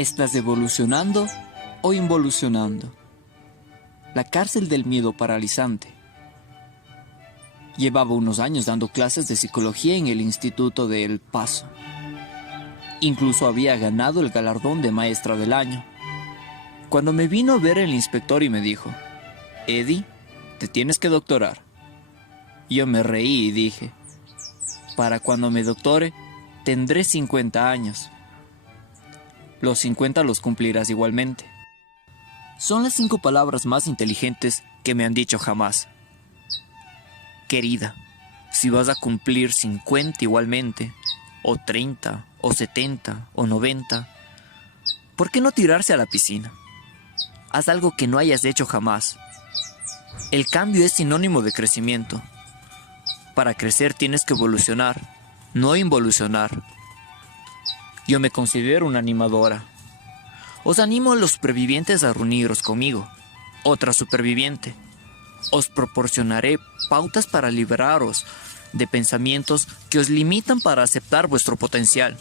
¿Estás evolucionando o involucionando? La cárcel del miedo paralizante. Llevaba unos años dando clases de psicología en el Instituto de El Paso. Incluso había ganado el galardón de maestra del año. Cuando me vino a ver el inspector y me dijo: Eddie, te tienes que doctorar. Yo me reí y dije: para cuando me doctore, tendré 50 años. Los 50 los cumplirás igualmente. Son las 5 palabras más inteligentes que me han dicho jamás. Querida, si vas a cumplir 50 igualmente, o 30, o 70, o 90, ¿por qué no tirarse a la piscina? Haz algo que no hayas hecho jamás. El cambio es sinónimo de crecimiento. Para crecer tienes que evolucionar, no involucionar. Yo me considero una animadora. Os animo a los supervivientes a reuniros conmigo, otra superviviente. Os proporcionaré pautas para liberaros de pensamientos que os limitan para aceptar vuestro potencial.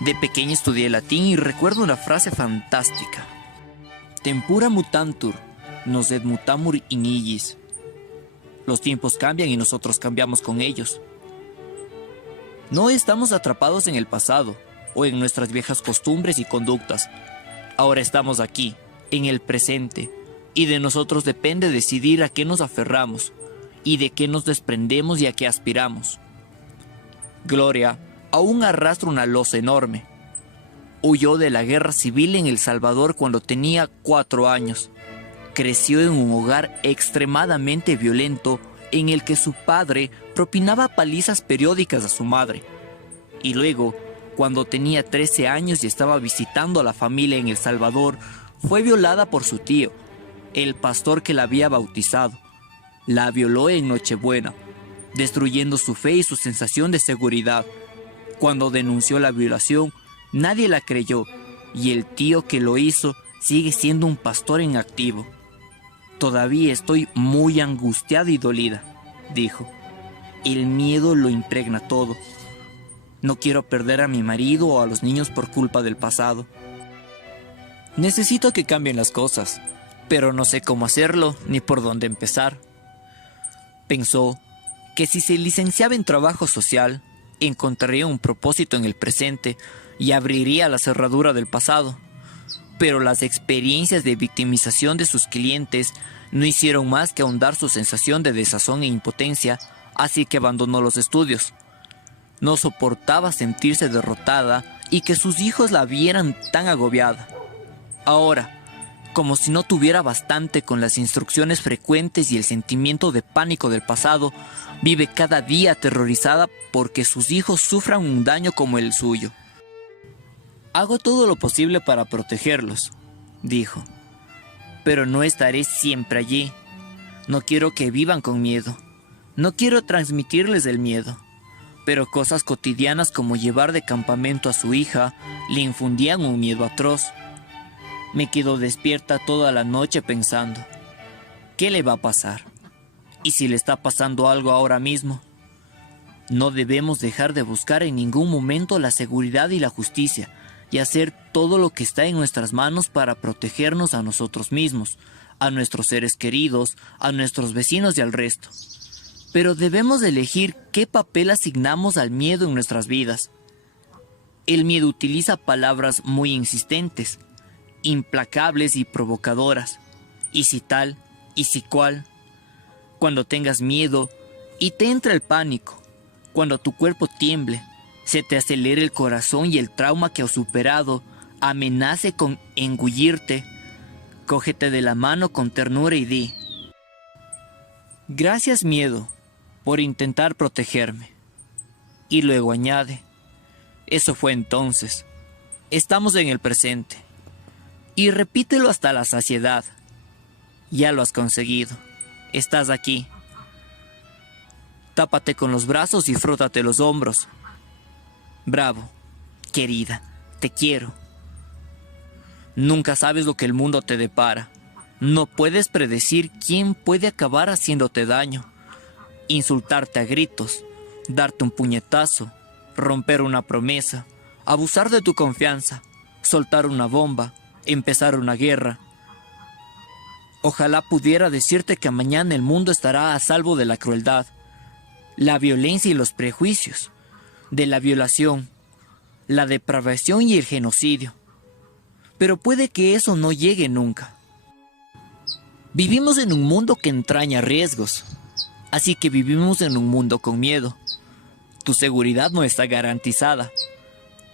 De pequeño estudié latín y recuerdo una frase fantástica. Tempora mutantur, nos et mutamur in illis. Los tiempos cambian y nosotros cambiamos con ellos. No estamos atrapados en el pasado o en nuestras viejas costumbres y conductas. Ahora estamos aquí, en el presente, y de nosotros depende decidir a qué nos aferramos y de qué nos desprendemos y a qué aspiramos. Gloria aún arrastra una losa enorme. Huyó de la guerra civil en El Salvador cuando tenía 4 años. Creció en un hogar extremadamente violento en el que su padre propinaba palizas periódicas a su madre. Y luego, cuando tenía 13 años y estaba visitando a la familia en El Salvador, fue violada por su tío, el pastor que la había bautizado. La violó en Nochebuena, destruyendo su fe y su sensación de seguridad. Cuando denunció la violación, nadie la creyó, y el tío que lo hizo sigue siendo un pastor en activo. Todavía estoy muy angustiada y dolida, dijo. El miedo lo impregna todo. No quiero perder a mi marido o a los niños por culpa del pasado. Necesito que cambien las cosas, pero no sé cómo hacerlo ni por dónde empezar. Pensó que si se licenciaba en trabajo social, encontraría un propósito en el presente y abriría la cerradura del pasado. Pero las experiencias de victimización de sus clientes no hicieron más que ahondar su sensación de desazón e impotencia, así que abandonó los estudios. No soportaba sentirse derrotada y que sus hijos la vieran tan agobiada. Ahora, como si no tuviera bastante con las instrucciones frecuentes y el sentimiento de pánico del pasado, vive cada día aterrorizada porque sus hijos sufran un daño como el suyo. Hago todo lo posible para protegerlos, dijo, pero no estaré siempre allí. No quiero que vivan con miedo. No quiero transmitirles el miedo. Pero cosas cotidianas como llevar de campamento a su hija le infundían un miedo atroz. Me quedo despierta toda la noche pensando, ¿qué le va a pasar? ¿Y si le está pasando algo ahora mismo? No debemos dejar de buscar en ningún momento la seguridad y la justicia, y hacer todo lo que está en nuestras manos para protegernos a nosotros mismos, a nuestros seres queridos, a nuestros vecinos y al resto. Pero debemos elegir qué papel asignamos al miedo en nuestras vidas. El miedo utiliza palabras muy insistentes, implacables y provocadoras. ¿Y si tal? ¿Y si cual? Cuando tengas miedo y te entra el pánico, cuando tu cuerpo tiemble, se te acelere el corazón y el trauma que has superado amenace con engullirte, cógete de la mano con ternura y di: gracias, miedo, por intentar protegerme. Y luego añade: eso fue entonces. Estamos en el presente. Y repítelo hasta la saciedad. Ya lo has conseguido. Estás aquí. Tápate con los brazos y frótate los hombros. Bravo, querida, te quiero. Nunca sabes lo que el mundo te depara. No puedes predecir quién puede acabar haciéndote daño. Insultarte a gritos, darte un puñetazo, romper una promesa, abusar de tu confianza, soltar una bomba, empezar una guerra. Ojalá pudiera decirte que mañana el mundo estará a salvo de la crueldad, la violencia y los prejuicios, de la violación, la depravación y el genocidio. Pero puede que eso no llegue nunca. Vivimos en un mundo que entraña riesgos, así que vivimos en un mundo con miedo. Tu seguridad no está garantizada,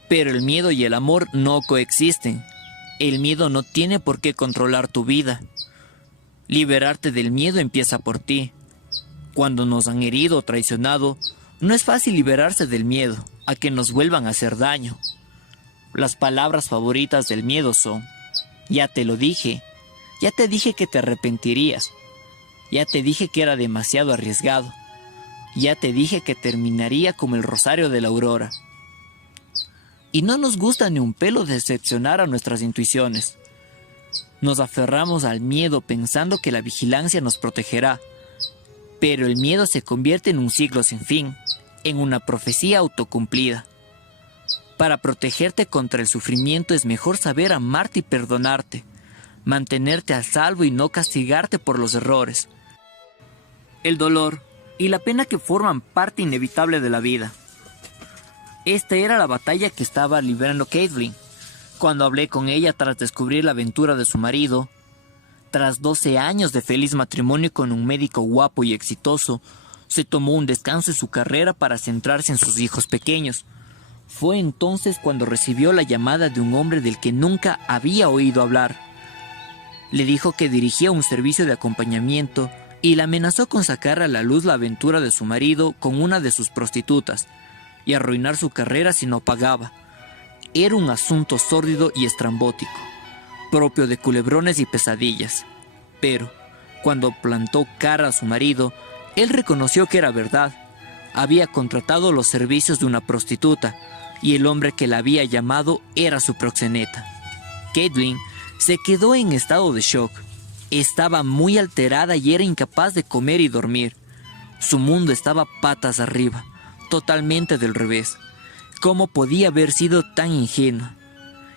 pero el miedo y el amor no coexisten. El miedo no tiene por qué controlar tu vida. Liberarte del miedo empieza por ti. Cuando nos han herido o traicionado, no es fácil liberarse del miedo a que nos vuelvan a hacer daño. Las palabras favoritas del miedo son: ya te lo dije, ya te dije que te arrepentirías, ya te dije que era demasiado arriesgado, ya te dije que terminaría como el rosario de la aurora. Y no nos gusta ni un pelo decepcionar a nuestras intuiciones. Nos aferramos al miedo pensando que la vigilancia nos protegerá, pero el miedo se convierte en un ciclo sin fin, en una profecía autocumplida. Para protegerte contra el sufrimiento es mejor saber amarte y perdonarte, mantenerte a salvo y no castigarte por los errores. El dolor y la pena que forman parte inevitable de la vida. Esta era la batalla que estaba librando Caitlin. Cuando hablé con ella tras descubrir la aventura de su marido, tras 12 años de feliz matrimonio con un médico guapo y exitoso, se tomó un descanso en su carrera para centrarse en sus hijos pequeños. Fue entonces cuando recibió la llamada de un hombre del que nunca había oído hablar. Le dijo que dirigía un servicio de acompañamiento y la amenazó con sacar a la luz la aventura de su marido con una de sus prostitutas y arruinar su carrera si no pagaba. Era un asunto sórdido y estrambótico, propio de culebrones y pesadillas. Pero, cuando plantó cara a su marido, él reconoció que era verdad. Había contratado los servicios de una prostituta, y el hombre que la había llamado era su proxeneta. Caitlin se quedó en estado de shock. Estaba muy alterada y era incapaz de comer y dormir. Su mundo estaba patas arriba, totalmente del revés. ¿Cómo podía haber sido tan ingenua?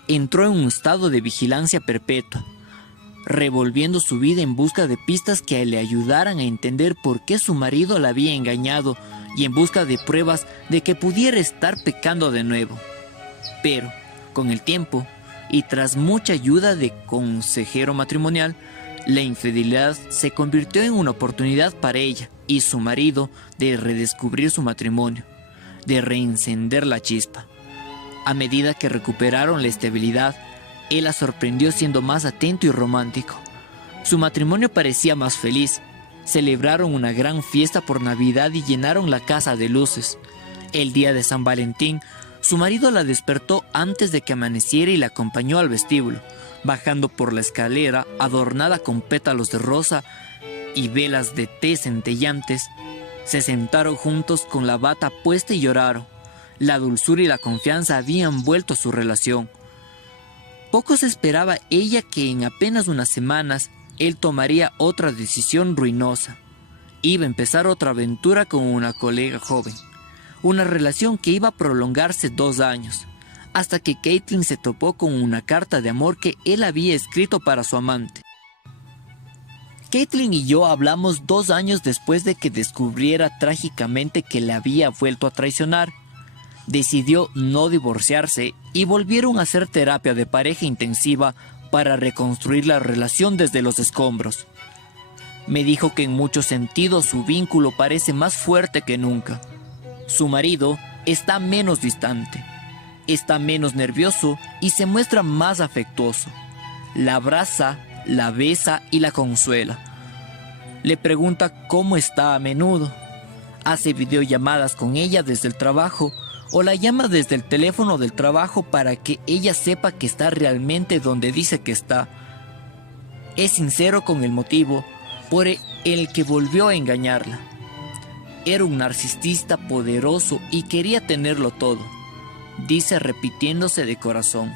Entró en un estado de vigilancia perpetua, revolviendo su vida en busca de pistas que le ayudaran a entender por qué su marido la había engañado y en busca de pruebas de que pudiera estar pecando de nuevo. Pero, con el tiempo, y tras mucha ayuda de consejero matrimonial, la infidelidad se convirtió en una oportunidad para ella y su marido de redescubrir su matrimonio, de reencender la chispa. A medida que recuperaron la estabilidad, él la sorprendió siendo más atento y romántico. Su matrimonio parecía más feliz. Celebraron una gran fiesta por Navidad y llenaron la casa de luces. El día de San Valentín, su marido la despertó antes de que amaneciera y la acompañó al vestíbulo, bajando por la escalera adornada con pétalos de rosa y velas de té centellantes. Se sentaron juntos con la bata puesta y lloraron. La dulzura y la confianza habían vuelto a su relación. Poco se esperaba ella que en apenas unas semanas él tomaría otra decisión ruinosa. Iba a empezar otra aventura con una colega joven. Una relación que iba a prolongarse 2 años, hasta que Caitlin se topó con una carta de amor que él había escrito para su amante. Caitlin y yo hablamos 2 años después de que descubriera trágicamente que le había vuelto a traicionar. Decidió no divorciarse y volvieron a hacer terapia de pareja intensiva para reconstruir la relación desde los escombros. Me dijo que en muchos sentidos su vínculo parece más fuerte que nunca. Su marido está menos distante, está menos nervioso y se muestra más afectuoso. La abraza, la besa y la consuela. Le pregunta cómo está a menudo. Hace videollamadas con ella desde el trabajo o la llama desde el teléfono del trabajo para que ella sepa que está realmente donde dice que está. Es sincero con el motivo por el que volvió a engañarla. Era un narcisista poderoso y quería tenerlo todo, dice repitiéndose de corazón.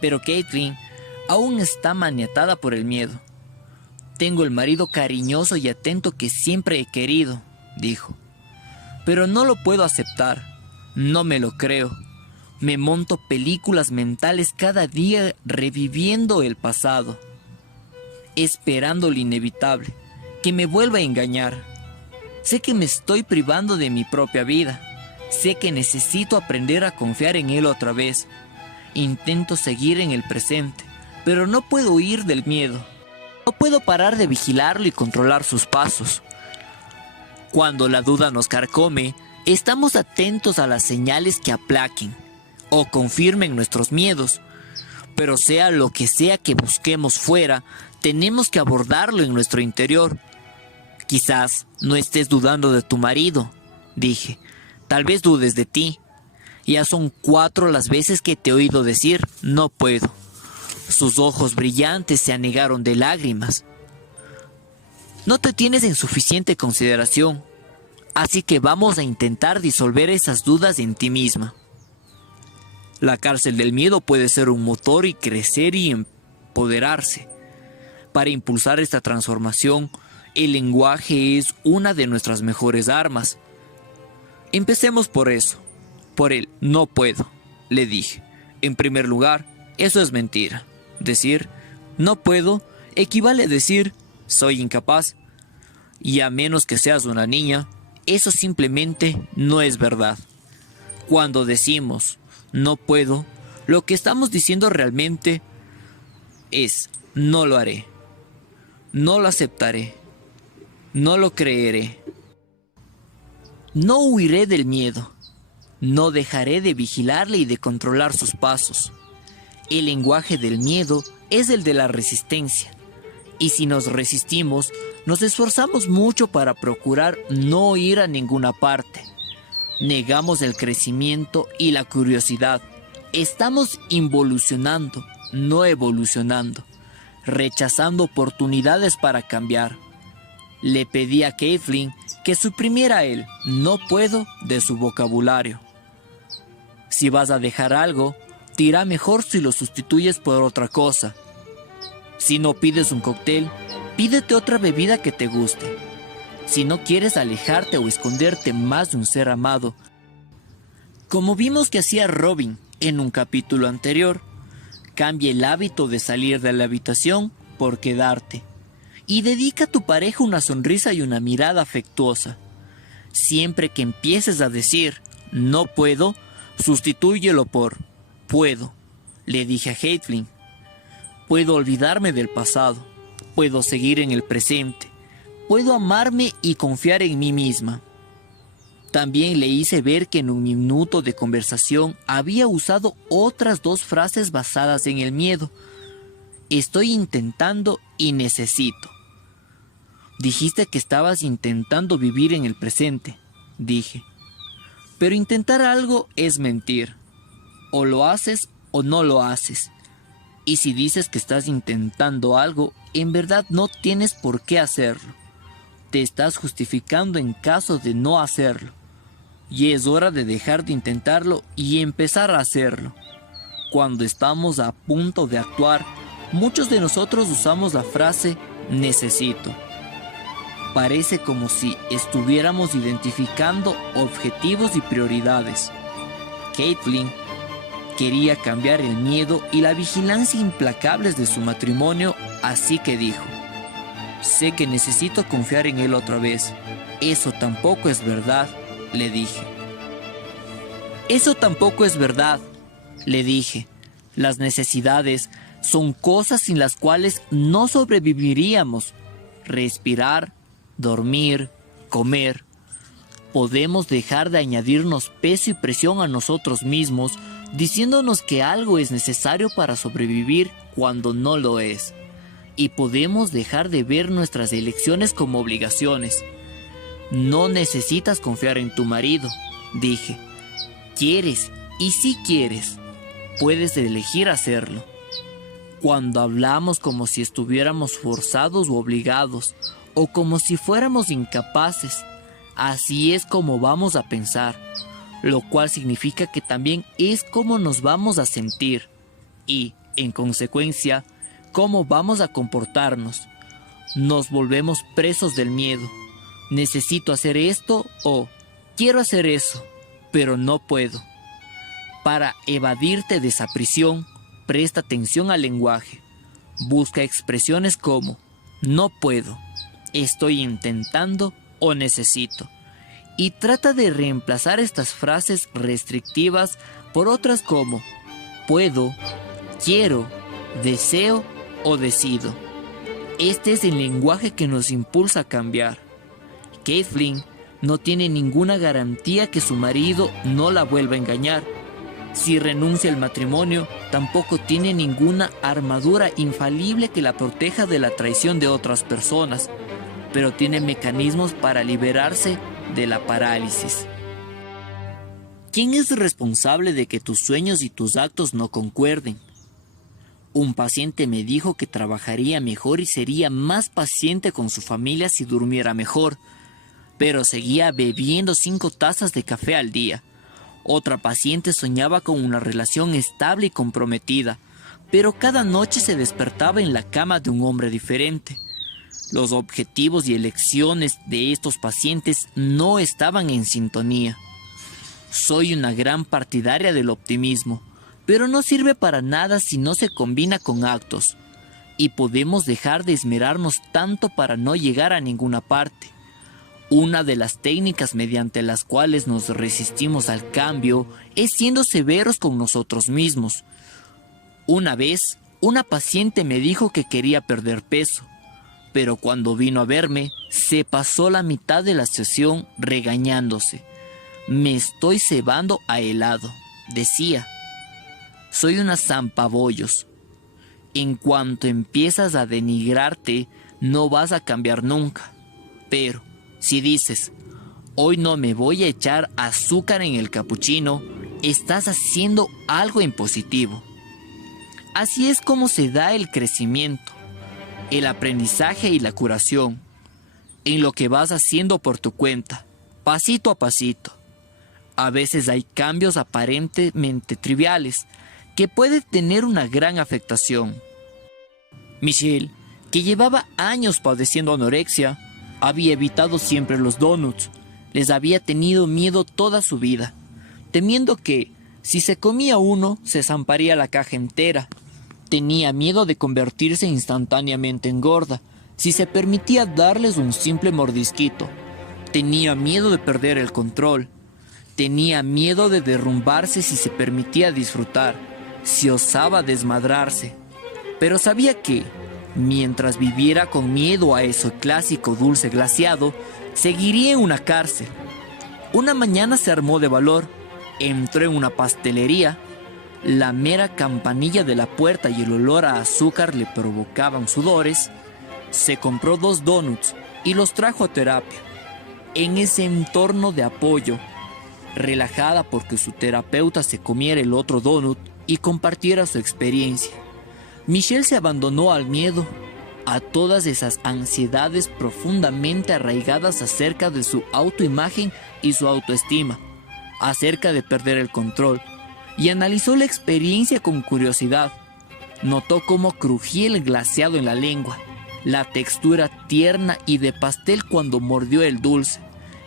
Pero Caitlin aún está maniatada por el miedo. Tengo el marido cariñoso y atento que siempre he querido, dijo. Pero no lo puedo aceptar, no me lo creo. Me monto películas mentales cada día reviviendo el pasado, esperando lo inevitable, que me vuelva a engañar. Sé que me estoy privando de mi propia vida. Sé que necesito aprender a confiar en él otra vez. Intento seguir en el presente, pero no puedo huir del miedo. No puedo parar de vigilarlo y controlar sus pasos. Cuando la duda nos carcome, estamos atentos a las señales que aplaquen o confirmen nuestros miedos. Pero sea lo que sea que busquemos fuera, tenemos que abordarlo en nuestro interior. Quizás no estés dudando de tu marido, dije. Tal vez dudes de ti. Ya son 4 las veces que te he oído decir, no puedo. Sus ojos brillantes se anegaron de lágrimas. No te tienes en suficiente consideración, así que vamos a intentar disolver esas dudas en ti misma. La cárcel del miedo puede ser un motor y crecer y empoderarse. Para impulsar esta transformación, el lenguaje es una de nuestras mejores armas. Empecemos por eso, por el no puedo, le dije. En primer lugar, eso es mentira. Decir no puedo equivale a decir soy incapaz. Y a menos que seas una niña, eso simplemente no es verdad. Cuando decimos no puedo, lo que estamos diciendo realmente es no lo haré, no lo aceptaré, no lo creeré. No huiré del miedo, no dejaré de vigilarle y de controlar sus pasos. El lenguaje del miedo es el de la resistencia, y si nos resistimos, nos esforzamos mucho para procurar no ir a ninguna parte. Negamos el crecimiento y la curiosidad. Estamos involucionando, no evolucionando, rechazando oportunidades para cambiar. Le pedí a Caitlin que suprimiera el no puedo de su vocabulario. Si vas a dejar algo, te irá mejor si lo sustituyes por otra cosa. Si no pides un cóctel, pídete otra bebida que te guste. Si no quieres alejarte o esconderte más de un ser amado, como vimos que hacía Robin en un capítulo anterior, cambia el hábito de salir de la habitación por quedarte. Y dedica a tu pareja una sonrisa y una mirada afectuosa. Siempre que empieces a decir no puedo, sustitúyelo por puedo. Le dije a Caitlin. Puedo olvidarme del pasado. Puedo seguir en el presente. Puedo amarme y confiar en mí misma. También le hice ver que en un minuto de conversación había usado otras 2 frases basadas en el miedo. Estoy intentando y necesito. Dijiste que estabas intentando vivir en el presente, dije. Pero intentar algo es mentir. O lo haces o no lo haces. Y si dices que estás intentando algo, en verdad no tienes por qué hacerlo. Te estás justificando en caso de no hacerlo. Y es hora de dejar de intentarlo y empezar a hacerlo. Cuando estamos a punto de actuar, muchos de nosotros usamos la frase necesito. Parece como si estuviéramos identificando objetivos y prioridades. Caitlin quería cambiar el miedo y la vigilancia implacables de su matrimonio, así que dijo: sé que necesito confiar en él otra vez. Eso tampoco es verdad, le dije. Eso tampoco es verdad, le dije. Las necesidades son cosas sin las cuales no sobreviviríamos. Respirar, dormir, comer. Podemos dejar de añadirnos peso y presión a nosotros mismos diciéndonos que algo es necesario para sobrevivir cuando no lo es. Y podemos dejar de ver nuestras elecciones como obligaciones. No necesitas confiar en tu marido, dije. Quieres, y si quieres, puedes elegir hacerlo. Cuando hablamos como si estuviéramos forzados o obligados, o como si fuéramos incapaces, así es como vamos a pensar, lo cual significa que también es como nos vamos a sentir y, en consecuencia, cómo vamos a comportarnos. Nos volvemos presos del miedo. Necesito hacer esto o quiero hacer eso, pero no puedo. Para evadirte de esa prisión, presta atención al lenguaje. Busca expresiones como no puedo, estoy intentando o necesito. Y trata de reemplazar estas frases restrictivas por otras como puedo, quiero, deseo o decido. Este es el lenguaje que nos impulsa a cambiar. Kathleen no tiene ninguna garantía que su marido no la vuelva a engañar. Si renuncia al matrimonio, tampoco tiene ninguna armadura infalible que la proteja de la traición de otras personas, pero tiene mecanismos para liberarse de la parálisis. ¿Quién es responsable de que tus sueños y tus actos no concuerden? Un paciente me dijo que trabajaría mejor y sería más paciente con su familia si durmiera mejor, pero seguía bebiendo 5 tazas de café al día. Otra paciente soñaba con una relación estable y comprometida, pero cada noche se despertaba en la cama de un hombre diferente. Los objetivos y elecciones de estos pacientes no estaban en sintonía. Soy una gran partidaria del optimismo, pero no sirve para nada si no se combina con actos, y podemos dejar de esmerarnos tanto para no llegar a ninguna parte. Una de las técnicas mediante las cuales nos resistimos al cambio es siendo severos con nosotros mismos. Una vez, una paciente me dijo que quería perder peso, pero cuando vino a verme, se pasó la mitad de la sesión regañándose. Me estoy cebando a helado, decía. Soy una zampabollos. En cuanto empiezas a denigrarte, no vas a cambiar nunca. Pero si dices, hoy no me voy a echar azúcar en el capuchino, estás haciendo algo en positivo. Así es como se da el crecimiento, el aprendizaje y la curación, en lo que vas haciendo por tu cuenta, pasito a pasito. A veces hay cambios aparentemente triviales que pueden tener una gran afectación. Michelle, que llevaba años padeciendo anorexia, había evitado siempre los donuts. Les había tenido miedo toda su vida, temiendo que, si se comía uno, se zamparía la caja entera. Tenía miedo de convertirse instantáneamente en gorda, si se permitía darles un simple mordisquito. Tenía miedo de perder el control. Tenía miedo de derrumbarse si se permitía disfrutar, si osaba desmadrarse. Pero sabía que, mientras viviera con miedo a ese clásico dulce glaseado, seguiría en una cárcel. Una mañana se armó de valor, entró en una pastelería. La mera campanilla de la puerta y el olor a azúcar le provocaban sudores. Se compró 2 donuts y los trajo a terapia. En ese entorno de apoyo, relajada porque su terapeuta se comiera el otro donut y compartiera su experiencia, Michelle se abandonó al miedo, a todas esas ansiedades profundamente arraigadas acerca de su autoimagen y su autoestima, acerca de perder el control, y analizó la experiencia con curiosidad. Notó cómo crujía el glaseado en la lengua, la textura tierna y de pastel cuando mordió el dulce,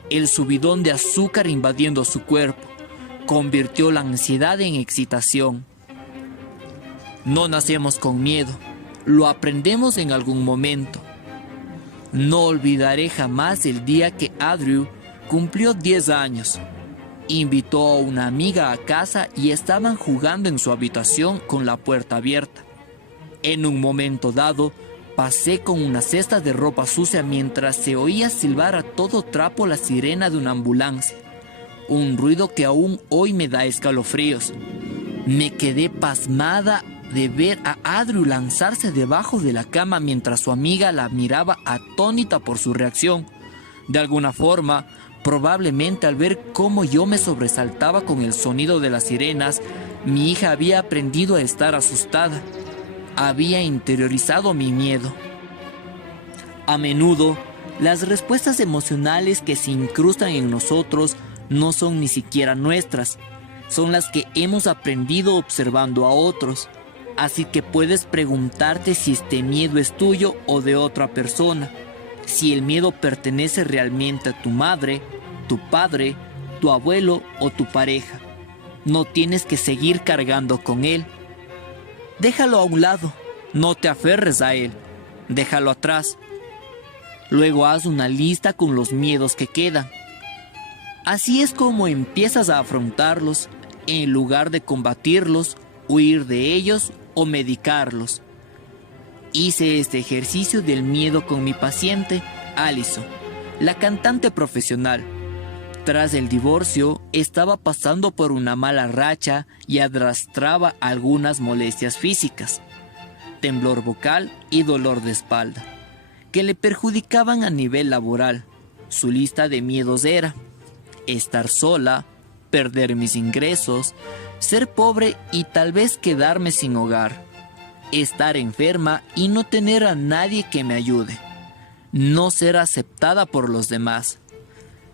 el subidón de azúcar invadiendo su cuerpo. Convirtió la ansiedad en excitación. No nacemos con miedo, lo aprendemos en algún momento. No olvidaré jamás el día que Andrew cumplió 10 años. Invitó a una amiga a casa y estaban jugando en su habitación con la puerta abierta. En un momento dado, pasé con una cesta de ropa sucia mientras se oía silbar a todo trapo la sirena de una ambulancia. Un ruido que aún hoy me da escalofríos. Me quedé pasmada de ver a Andrew lanzarse debajo de la cama mientras su amiga la miraba atónita por su reacción. De alguna forma, probablemente al ver cómo yo me sobresaltaba con el sonido de las sirenas, mi hija había aprendido a estar asustada. Había interiorizado mi miedo. A menudo, las respuestas emocionales que se incrustan en nosotros no son ni siquiera nuestras, son las que hemos aprendido observando a otros. Así que puedes preguntarte si este miedo es tuyo o de otra persona, si el miedo pertenece realmente a tu madre, tu padre, tu abuelo o tu pareja. No tienes que seguir cargando con él. Déjalo a un lado, no te aferres a él, déjalo atrás. Luego haz una lista con los miedos que quedan. Así es como empiezas a afrontarlos, en lugar de combatirlos, huir de ellos o medicarlos. Hice este ejercicio del miedo con mi paciente, Alison, la cantante profesional. Tras el divorcio, estaba pasando por una mala racha y arrastraba algunas molestias físicas, temblor vocal y dolor de espalda, que le perjudicaban a nivel laboral. Su lista de miedos era estar sola, perder mis ingresos, ser pobre y tal vez quedarme sin hogar, estar enferma y no tener a nadie que me ayude, no ser aceptada por los demás.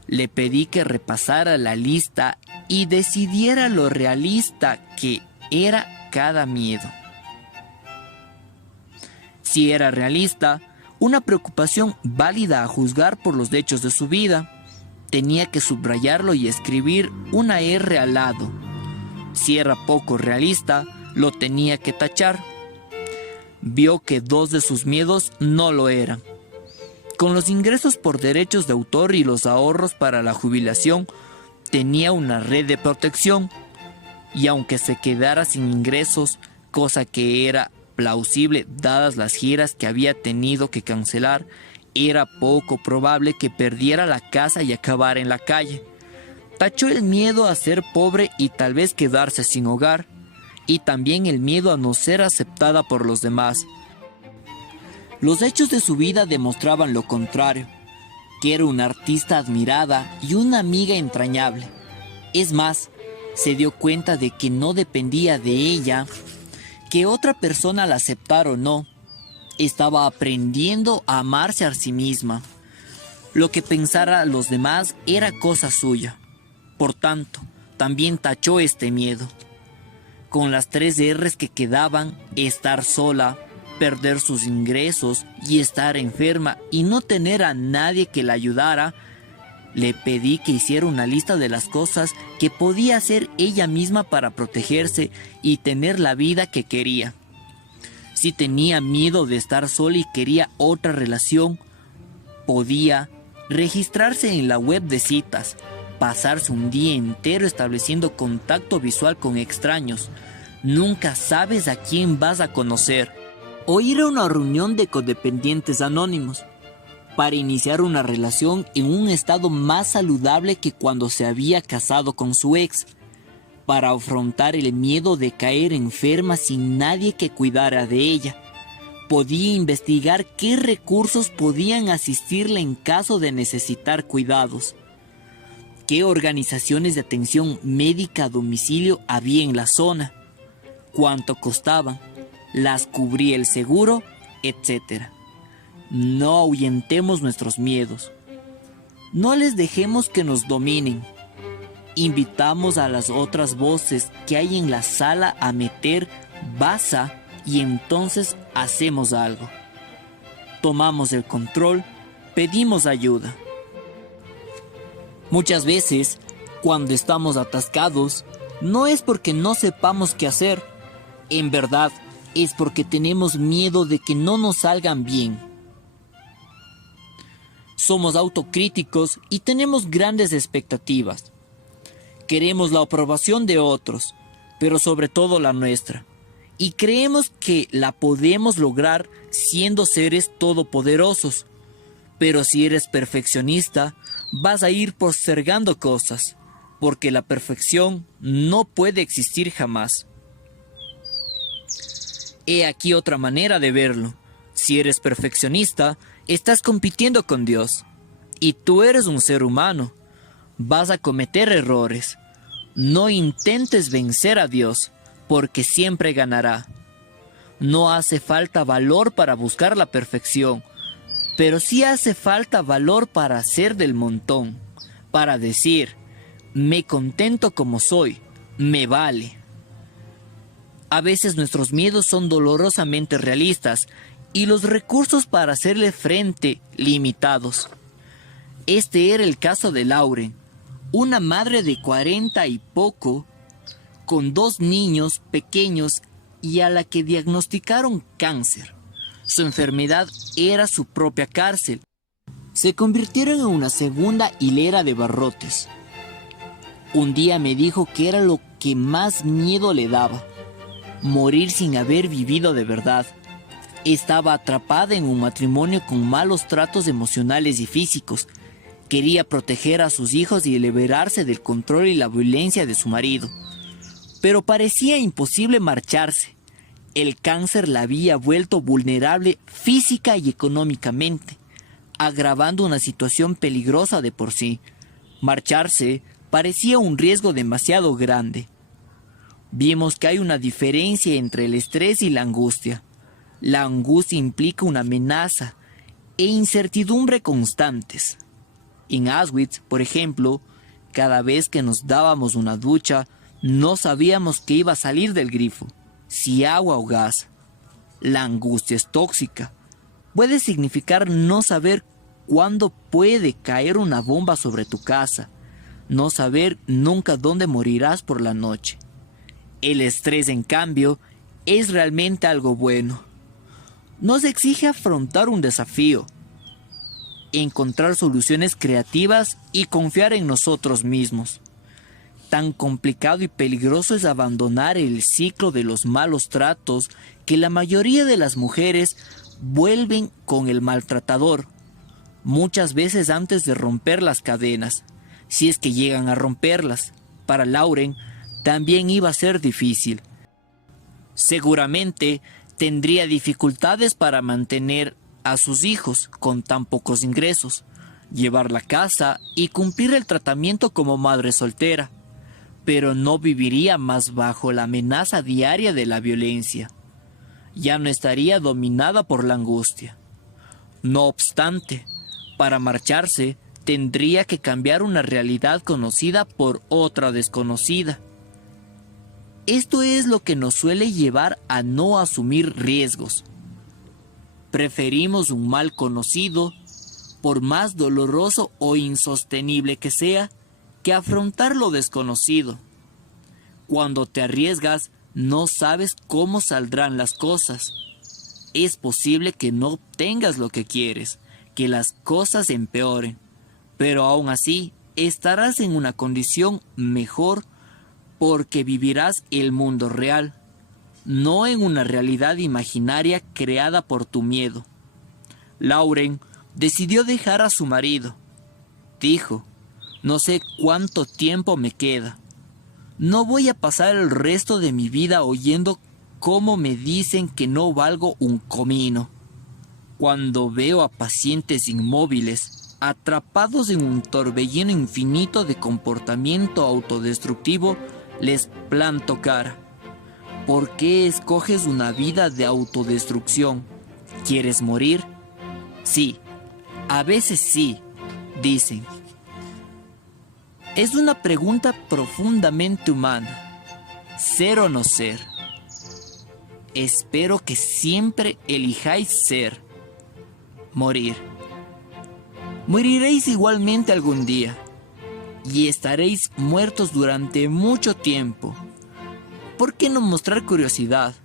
Le pedí que repasara la lista y decidiera lo realista que era cada miedo. Si era realista, una preocupación válida a juzgar por los hechos de su vida, tenía que subrayarlo y escribir una R al lado. Si era poco realista, lo tenía que tachar. Vio que 2 de sus miedos no lo eran. Con los ingresos por derechos de autor y los ahorros para la jubilación, tenía una red de protección. Y aunque se quedara sin ingresos, cosa que era plausible dadas las giras que había tenido que cancelar, era poco probable que perdiera la casa y acabara en la calle. Tachó el miedo a ser pobre y tal vez quedarse sin hogar, y también el miedo a no ser aceptada por los demás. Los hechos de su vida demostraban lo contrario, que era una artista admirada y una amiga entrañable. Es más, se dio cuenta de que no dependía de ella que otra persona la aceptara o no. Estaba aprendiendo a amarse a sí misma. Lo que pensara los demás era cosa suya. Por tanto, también tachó este miedo. Con las 3 R's que quedaban, estar sola, perder sus ingresos y estar enferma y no tener a nadie que la ayudara, le pedí que hiciera una lista de las cosas que podía hacer ella misma para protegerse y tener la vida que quería. Si tenía miedo de estar sola y quería otra relación, podía registrarse en la web de citas, pasarse un día entero estableciendo contacto visual con extraños. Nunca sabes a quién vas a conocer. O ir a una reunión de codependientes anónimos para iniciar una relación en un estado más saludable que cuando se había casado con su ex, para afrontar el miedo de caer enferma sin nadie que cuidara de ella. Podía investigar qué recursos podían asistirle en caso de necesitar cuidados, qué organizaciones de atención médica a domicilio había en la zona, cuánto costaban, las cubría el seguro, etc. No ahuyentemos nuestros miedos. No les dejemos que nos dominen. Invitamos a las otras voces que hay en la sala a meter baza y entonces hacemos algo. Tomamos el control, pedimos ayuda. Muchas veces, cuando estamos atascados, no es porque no sepamos qué hacer. En verdad, es porque tenemos miedo de que no nos salgan bien. Somos autocríticos y tenemos grandes expectativas. Queremos la aprobación de otros, pero sobre todo la nuestra. Y creemos que la podemos lograr siendo seres todopoderosos. Pero si eres perfeccionista, vas a ir postergando cosas, porque la perfección no puede existir jamás. He aquí otra manera de verlo. Si eres perfeccionista, estás compitiendo con Dios. Y tú eres un ser humano. Vas a cometer errores. No intentes vencer a Dios, porque siempre ganará. No hace falta valor para buscar la perfección, pero sí hace falta valor para ser del montón, para decir, me contento como soy, me vale. A veces nuestros miedos son dolorosamente realistas y los recursos para hacerle frente limitados. Este era el caso de Lauren, una madre de 40 y poco con 2 niños pequeños y a la que diagnosticaron cáncer. Su enfermedad era su propia cárcel. Se convirtieron en una segunda hilera de barrotes. Un día me dijo que era lo que más miedo le daba: morir sin haber vivido de verdad. Estaba atrapada en un matrimonio con malos tratos emocionales y físicos. Quería proteger a sus hijos y liberarse del control y la violencia de su marido. Pero parecía imposible marcharse. El cáncer la había vuelto vulnerable física y económicamente, agravando una situación peligrosa de por sí. Marcharse parecía un riesgo demasiado grande. Vimos que hay una diferencia entre el estrés y la angustia. La angustia implica una amenaza e incertidumbre constantes. En Auschwitz, por ejemplo, cada vez que nos dábamos una ducha, no sabíamos qué iba a salir del grifo, si agua o gas. La angustia es tóxica. Puede significar no saber cuándo puede caer una bomba sobre tu casa, no saber nunca dónde morirás por la noche. El estrés, en cambio, es realmente algo bueno. Nos exige afrontar un desafío, encontrar soluciones creativas y confiar en nosotros mismos. Tan complicado y peligroso es abandonar el ciclo de los malos tratos que la mayoría de las mujeres vuelven con el maltratador, muchas veces antes de romper las cadenas, si es que llegan a romperlas. Para Lauren también iba a ser difícil. Seguramente tendría dificultades para mantener a sus hijos con tan pocos ingresos, llevar la casa y cumplir el tratamiento como madre soltera, pero no viviría más bajo la amenaza diaria de la violencia. Ya no estaría dominada por la angustia. No obstante, para marcharse, tendría que cambiar una realidad conocida por otra desconocida. Esto es lo que nos suele llevar a no asumir riesgos. Preferimos un mal conocido, por más doloroso o insostenible que sea, que afrontar lo desconocido. Cuando te arriesgas, no sabes cómo saldrán las cosas. Es posible que no obtengas lo que quieres, que las cosas empeoren, pero aún así estarás en una condición mejor porque vivirás el mundo real, no en una realidad imaginaria creada por tu miedo. Lauren decidió dejar a su marido. Dijo: no sé cuánto tiempo me queda. No voy a pasar el resto de mi vida oyendo cómo me dicen que no valgo un comino. Cuando veo a pacientes inmóviles, atrapados en un torbellino infinito de comportamiento autodestructivo, les planto cara. ¿Por qué escoges una vida de autodestrucción? ¿Quieres morir? Sí, a veces sí, dicen. Es una pregunta profundamente humana. ¿Ser o no ser? Espero que siempre elijáis ser. Morir. Moriréis igualmente algún día, y estaréis muertos durante mucho tiempo. ¿Por qué no mostrar curiosidad?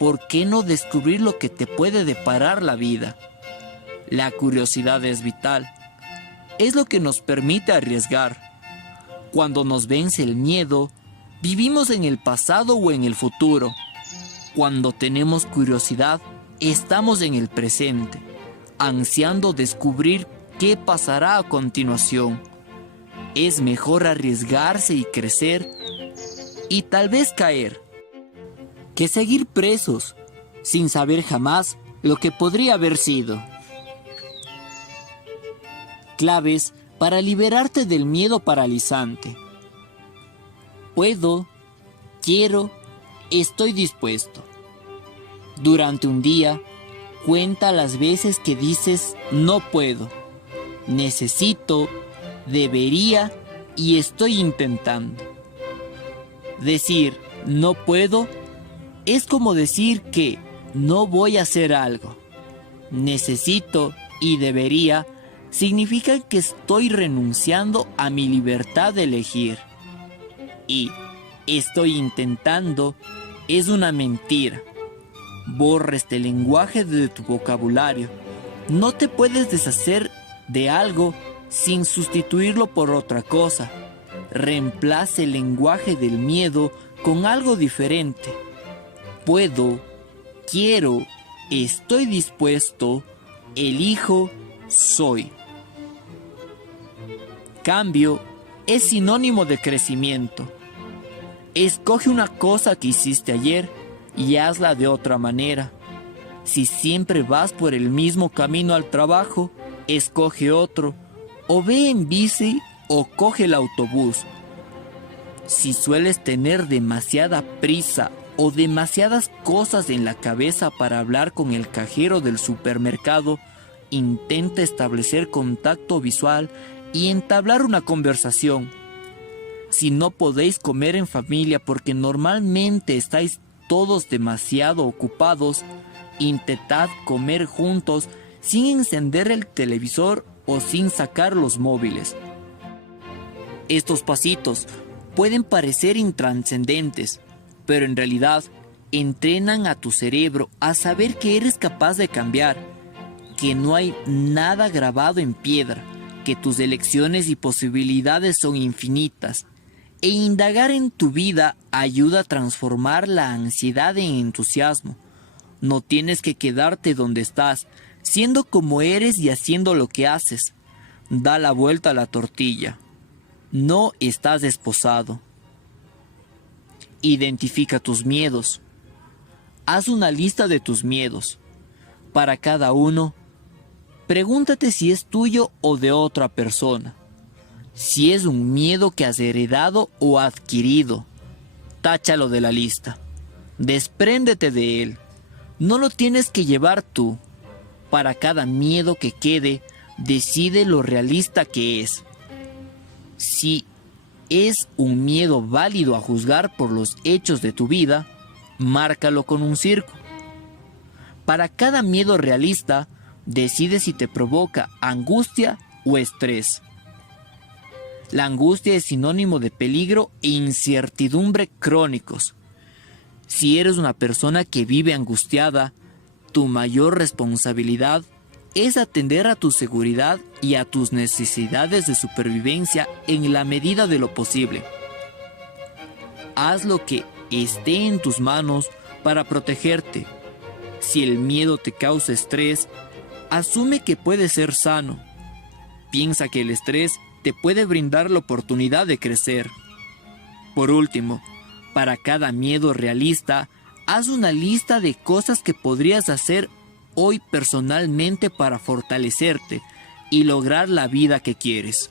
¿Por qué no descubrir lo que te puede deparar la vida? La curiosidad es vital. Es lo que nos permite arriesgar. Cuando nos vence el miedo, vivimos en el pasado o en el futuro. Cuando tenemos curiosidad, estamos en el presente, ansiando descubrir qué pasará a continuación. Es mejor arriesgarse y crecer, y tal vez caer, que seguir presos, sin saber jamás lo que podría haber sido. Claves para liberarte del miedo paralizante. Puedo, quiero, estoy dispuesto. Durante un día, cuenta las veces que dices no puedo, necesito, debería y estoy intentando. Decir no puedo es como decir que no voy a hacer algo. Necesito y debería significa que estoy renunciando a mi libertad de elegir. Y estoy intentando es una mentira. Borra este lenguaje de tu vocabulario. No te puedes deshacer de algo sin sustituirlo por otra cosa. Reemplace el lenguaje del miedo con algo diferente. Puedo, quiero, estoy dispuesto, elijo, soy. Cambio es sinónimo de crecimiento. Escoge una cosa que hiciste ayer y hazla de otra manera. Si siempre vas por el mismo camino al trabajo, escoge otro, o ve en bici o coge el autobús. Si sueles tener demasiada prisa o demasiadas cosas en la cabeza para hablar con el cajero del supermercado, intenta establecer contacto visual y entablar una conversación. Si no podéis comer en familia porque normalmente estáis todos demasiado ocupados, intentad comer juntos sin encender el televisor o sin sacar los móviles. Estos pasitos pueden parecer intrascendentes, pero en realidad entrenan a tu cerebro a saber que eres capaz de cambiar, que no hay nada grabado en piedra, que tus elecciones y posibilidades son infinitas. E indagar en tu vida ayuda a transformar la ansiedad en entusiasmo. No tienes que quedarte donde estás, siendo como eres y haciendo lo que haces. Da la vuelta a la tortilla. No estás desposado. Identifica tus miedos. Haz una lista de tus miedos. Para cada uno, pregúntate si es tuyo o de otra persona. Si es un miedo que has heredado o adquirido, táchalo de la lista. Despréndete de él. No lo tienes que llevar tú. Para cada miedo que quede, decide lo realista que es. Si es un miedo válido a juzgar por los hechos de tu vida, márcalo con un círculo. Para cada miedo realista, decide si te provoca angustia o estrés. La angustia es sinónimo de peligro e incertidumbre crónicos. Si eres una persona que vive angustiada, tu mayor responsabilidad es atender a tu seguridad y a tus necesidades de supervivencia en la medida de lo posible. Haz lo que esté en tus manos para protegerte. Si el miedo te causa estrés, asume que puede ser sano. Piensa que el estrés te puede brindar la oportunidad de crecer. Por último, para cada miedo realista, haz una lista de cosas que podrías hacer hoy personalmente para fortalecerte y lograr la vida que quieres.